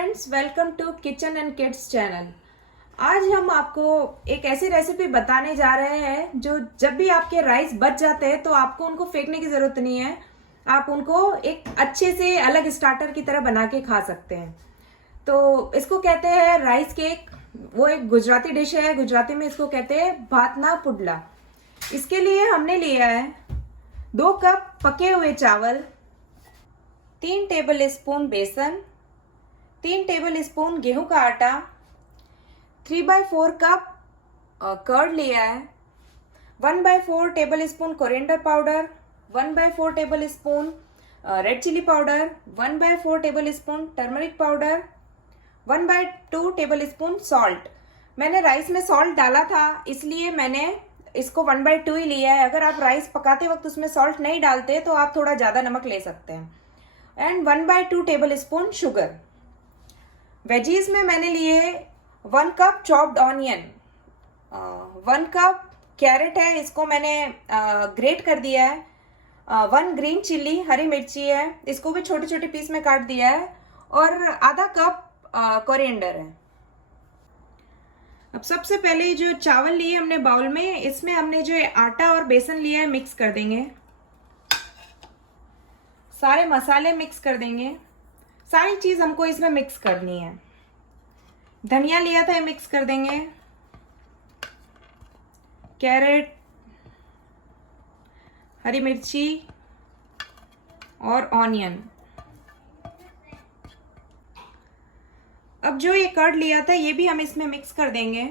Friends, welcome to kitchen and kids channel. आज हम आपको एक ऐसी रेसिपी बताने जा रहे हैं जो जब भी आपके राइस बच जाते हैं तो आपको उनको फेंकने की जरूरत नहीं है। आप उनको एक अच्छे से अलग स्टार्टर की तरह बना के खा सकते हैं। तो इसको कहते हैं राइस केक। वो एक गुजराती डिश है। गुजराती में इसको कहते हैं भातना पुडला। इसके लिए हमने लिया है 2 कप पके हुए चावल, 3 टेबल स्पून बेसन, 3 टेबल स्पून गेहूं का आटा, 3/4 कप कर्ड लिया है, 1/4 tablespoon coriander powder, 1/4 tablespoon red chili powder, 1/4 tablespoon turmeric powder, 1/2 tablespoon salt. मैंने राइस में सॉल्ट डाला था इसलिए मैंने इसको 1/2 ही लिया है। अगर आप राइस पकाते वक्त उसमें सॉल्ट नहीं डालते तो आप थोड़ा ज़्यादा नमक ले सकते हैं। And 1/2 tablespoon sugar. Veggies में मैंने लिए 1 cup chopped onion, 1 cup carrot है, इसको मैंने ग्रेट कर दिया है, 1 ग्रीन चिल्ली हरी मिर्ची है, इसको भी छोटे छोटे पीस में काट दिया है, और आधा कप कोरिएंडर है। अब सबसे पहले जो चावल लिए हमने बाउल में, इसमें हमने जो आटा और बेसन लिया है मिक्स कर देंगे। सारे मसाले मिक्स कर देंगे। सारी चीज हमको इसमें मिक्स करनी है। धनिया लिया था, ये मिक्स कर देंगे। कैरेट, हरी मिर्ची और ऑनियन। अब जो ये कर्ड लिया था ये भी हम इसमें मिक्स कर देंगे।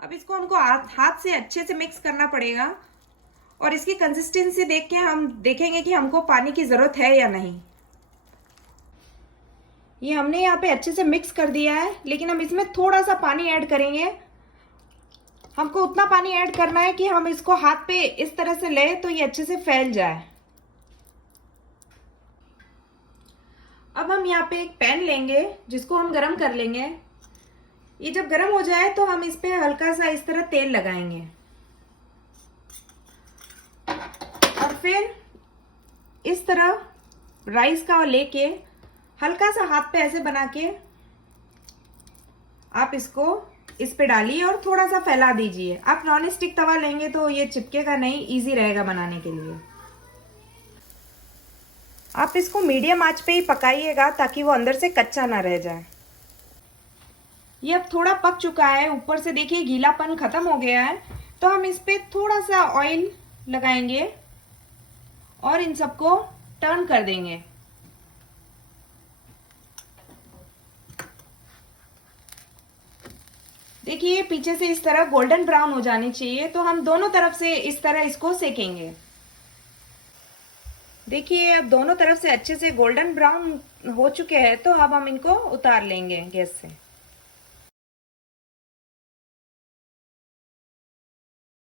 अब इसको हमको हाथ से अच्छे से मिक्स करना पड़ेगा, और इसकी कंसिस्टेंसी देख के हम देखेंगे कि हमको पानी की जरूरत है या नहीं। ये हमने यहाँ पे अच्छे से मिक्स कर दिया है, लेकिन हम इसमें थोड़ा सा पानी ऐड करेंगे। हमको उतना पानी ऐड करना है कि हम इसको हाथ पे इस तरह से ले तो ये अच्छे से फैल जाए। अब हम यहाँ पे एक पैन लेंगे जिसको हम गरम कर लेंगे। ये जब गरम हो जाए तो हम इस पे हल्का सा इस तरह तेल लगाएंगे, और फिर इस तरह राइस का लेके हल्का सा हाथ पे ऐसे बना के आप इसको इस पे डालिए और थोड़ा सा फैला दीजिए। आप नॉन स्टिक तवा लेंगे तो ये चिपकेगा नहीं, इजी रहेगा बनाने के लिए। आप इसको मीडियम आंच पे ही पकाइएगा ताकि वो अंदर से कच्चा ना रह जाए। ये अब थोड़ा पक चुका है, ऊपर से देखिए गीलापन खत्म हो गया है। तो हम इस पे थोड़ा सा ऑयल लगाएंगे और इन सबको टर्न कर देंगे। देखिए पीछे से इस तरह गोल्डन ब्राउन हो जानी चाहिए, तो हम दोनों तरफ से इस तरह इसको सेकेंगे। देखिए अब दोनों तरफ से अच्छे से गोल्डन ब्राउन हो चुके हैं, तो अब हम इनको उतार लेंगे गैस से।